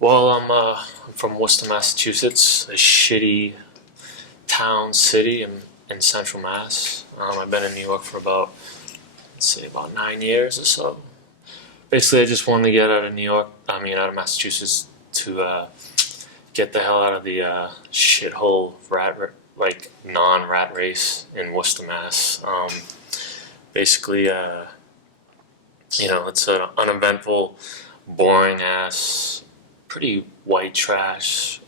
Well, I'm from Worcester, Massachusetts, a shitty town, city in central Mass. I've been in New York for about, let's say, about 9 years or so. Basically, I just wanted to get out of New York, out of Massachusetts to get the hell out of the shithole like non-rat race in Worcester, Mass. Basically, it's an uneventful, boring ass, pretty white trash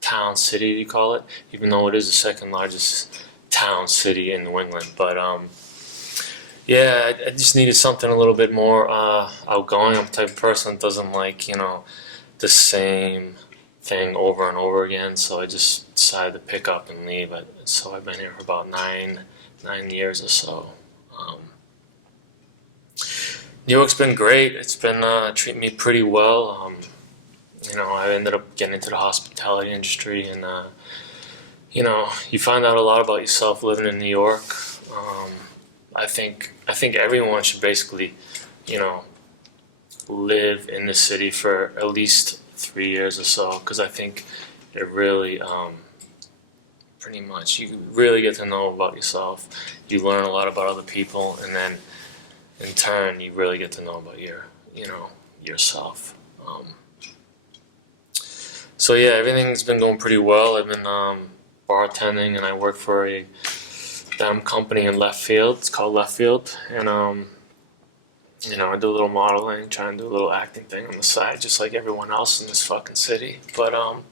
town city, you call it, even though it is the second largest town city in New England. But yeah, I just needed something a little bit more outgoing. I'm the type of person that doesn't like, the same thing over and over again. So I just decided to pick up and leave. So I've been here for about nine years or so. Um, New York's been great. It's been treating me pretty well. I ended up getting into the hospitality industry, and you find out a lot about yourself living in New York. Um, I think everyone should basically, you know, live in the city for at least 3 years or so, because I think it really, pretty much, you really get to know about yourself. You learn a lot about other people, and then in turn, you really get to know about yourself. So yeah, everything's been going pretty well. I've been bartending, and I work for a damn company in left field. It's called Left Field, and I do a little modeling, trying to do a little acting thing on the side, just like everyone else in this fucking city. But um,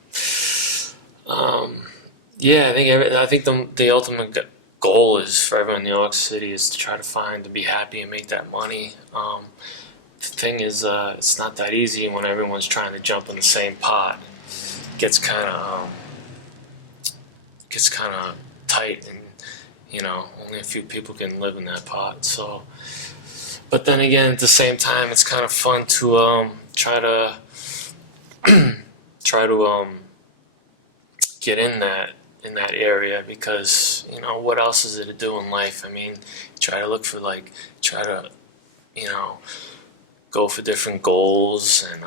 yeah, I think the ultimate goal is for everyone in New York City is to try to be happy and make that money. The thing is, it's not that easy when everyone's trying to jump in the same pot. It gets kind of tight, and only a few people can live in that pot. So, but then again, at the same time, it's kind of fun to try to try to get in that area, because what else is there to do in life? I mean, try to you know go for different goals, and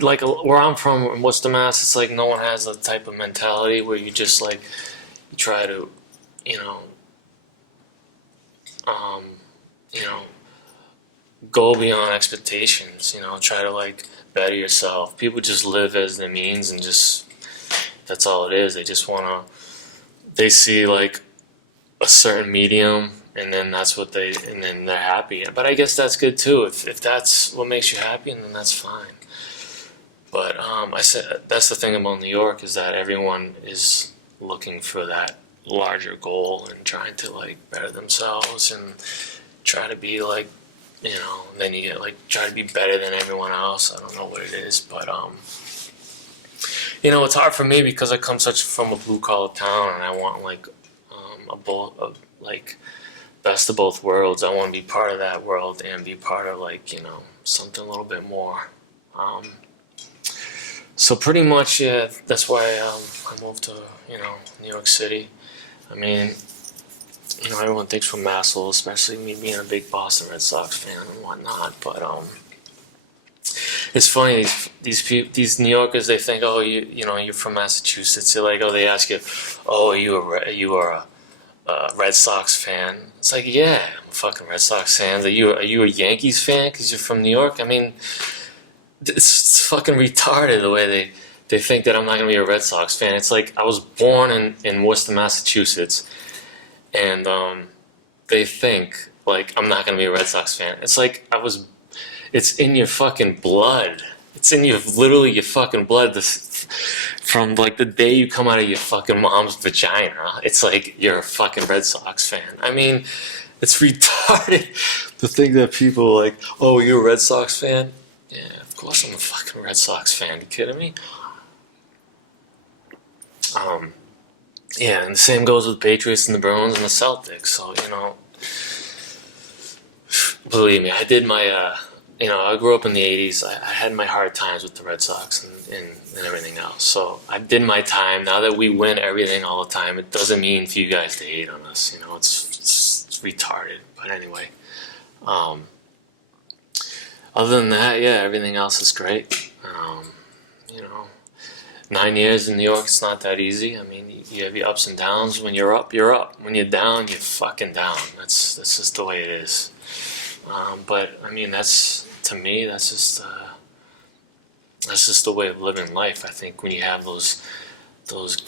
like where I'm from in Worcester, Mass, it's like no one has the type of mentality where you just like you try to you know um, you know go beyond expectations. Try to like better yourself. People just live as their means, and just that's all it is. They just wanna they see like a certain medium, and then and then they're happy. But I guess that's good too. If that's what makes you happy, and then that's fine. But I said that's the thing about New York, is that everyone is looking for that larger goal and trying to like better themselves and try to be like then you get like try to be better than everyone else. I don't know what it is, but it's hard for me because I come such from a blue collar town, and I want like like best of both worlds. I want to be part of that world and be part of like something a little bit more. So pretty much, yeah, that's why I moved to New York City. I mean, everyone thinks we're assholes, especially me being a big Boston Red Sox fan and whatnot. But it's funny, these New Yorkers, they think, oh, you're from Massachusetts. They're like, oh, they ask you, oh, are you a Red Sox fan? It's like, yeah, I'm a fucking Red Sox fan. Are you a Yankees fan because you're from New York? I mean, it's fucking retarded the way they think that I'm not gonna be a Red Sox fan. It's like I was born in Worcester, Massachusetts, and they think like I'm not gonna be a Red Sox fan. It's like it's in your fucking blood. It's in literally your fucking blood. From like the day you come out of your fucking mom's vagina, it's like you're a fucking Red Sox fan. I mean, it's retarded to think that people are like, oh, you're a Red Sox fan? Yeah, of course I'm a fucking Red Sox fan. You kidding me? Yeah, and the same goes with the Patriots and the Bruins and the Celtics. So believe me, I did my. I grew up in the '80s. I had my hard times with the Red Sox and everything else. So I did my time. Now that we win everything all the time, it doesn't mean for you guys to hate on us. It's retarded. But anyway, Other than that, yeah, everything else is great. You know, 9 years in New York, it's not that easy. I mean, you have your ups and downs. When you're up, you're up. When you're down, you're fucking down. That's just the way it is. But I mean, that's to me, that's just the way of living life. I think when you have those those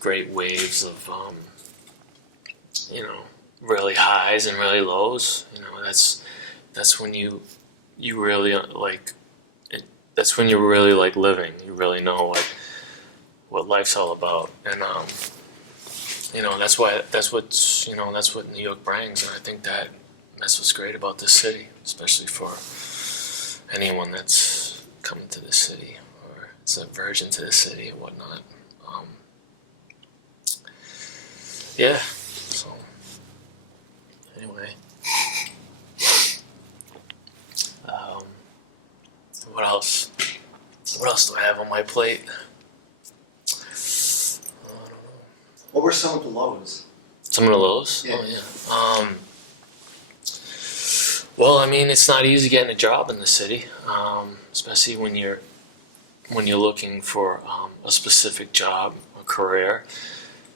great waves of really highs and really lows. That's when you really like it, that's when you're really like living. You really know what life's all about, and that's what New York brings, and I think that's what's great about this city, especially for anyone that's coming to this city or is a virgin to the city and whatnot. Um, yeah. So anyway, um, what else? What else do I have on my plate? What were some of the lows? Some of the lows? Yeah. Oh, yeah. Well, I mean, it's not easy getting a job in the city, especially when you're looking for a specific job or career.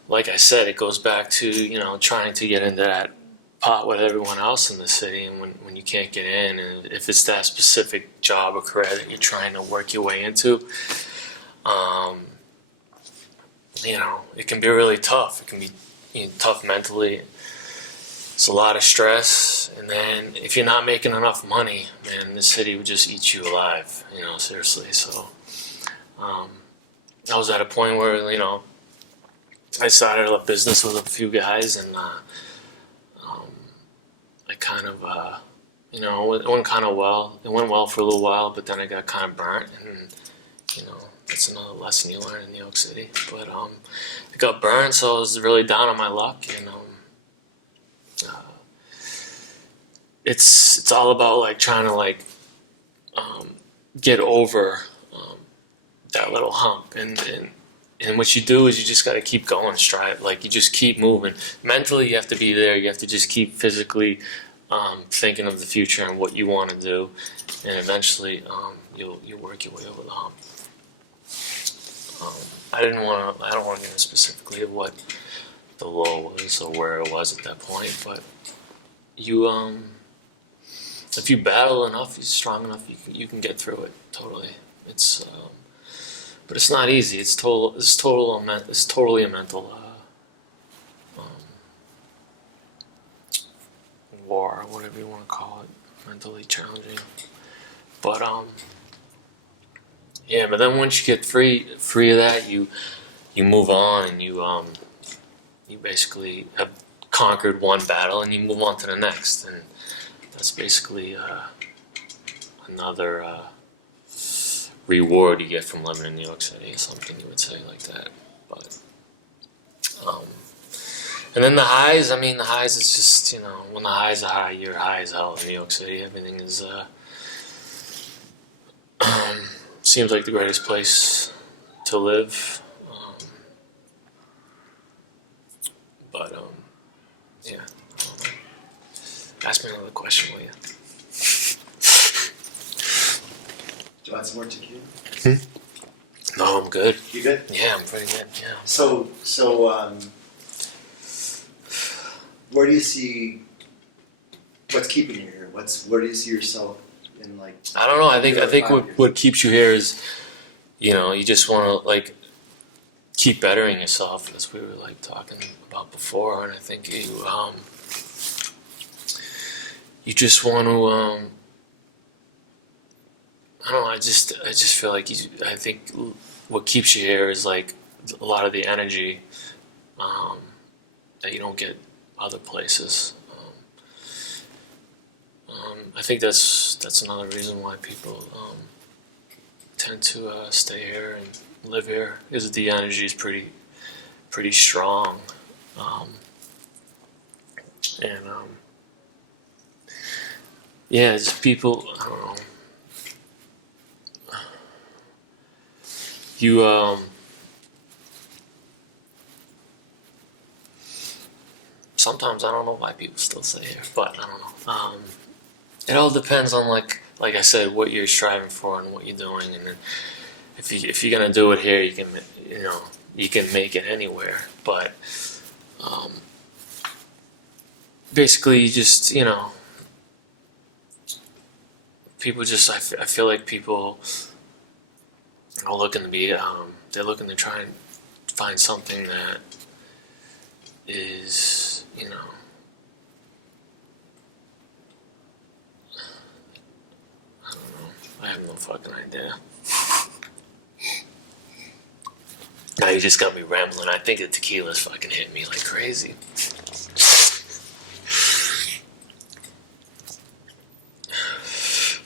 Like I said, it goes back to trying to get into that pot with everyone else in the city, and when you can't get in, and if it's that specific job or career that you're trying to work your way into, it can be really tough. It can be tough mentally. It's a lot of stress, and then if you're not making enough money, man, the city would just eat you alive. Seriously. So I was at a point where I started a business with a few guys, and I kind of it went kind of well. It went well for a little while, but then I got kind of burnt, and that's another lesson you learn in New York City. But I got burnt, so I was really down on my luck, and it's all about like trying to get over that little hump, and what you do is you just got to keep going, strive, like you just keep moving. Mentally, you have to be there. You have to just keep physically thinking of the future and what you want to do, and eventually you'll work your way over the hump. I don't want to get into specifically of what the low was or where it was at that point, but if you battle enough, you're strong enough, you can get through it totally. But it's not easy. It's totally a mental war, whatever you want to call it, mentally challenging. But yeah. But then once you get free of that, you move on, and you basically have conquered one battle, and you move on to the next, and that's basically another reward you get from living in New York City, something you would say like that. But and then the highs. I mean, the highs is just when the highs are high, you're high as hell in New York City. Everything is seems like the greatest place to live. But yeah. I don't know. Ask me another question, will you? Do you want some more tequila? No, I'm good. You good? Yeah, I'm pretty good. Yeah. So, where do you see what's keeping you here? Where do you see yourself in like? I don't know. I think what keeps you here is, you just want to keep bettering yourself, as we were talking about before, and I think you just want to. I don't know. I just feel like I think what keeps you here is a lot of the energy that you don't get other places. I think that's another reason why people tend to stay here and live here, is the energy is pretty strong, and yeah, just people. I don't know. You sometimes I don't know why people still stay here, but I don't know. It all depends on like I said, what you're striving for and what you're doing, and then if you're gonna do it here, you can you can make it anywhere. But um, basically, you just people just I feel like people are looking to be they're looking to try and find something that is I don't know. I have no fucking idea. Now you just got me rambling. I think the tequila's fucking hit me like crazy.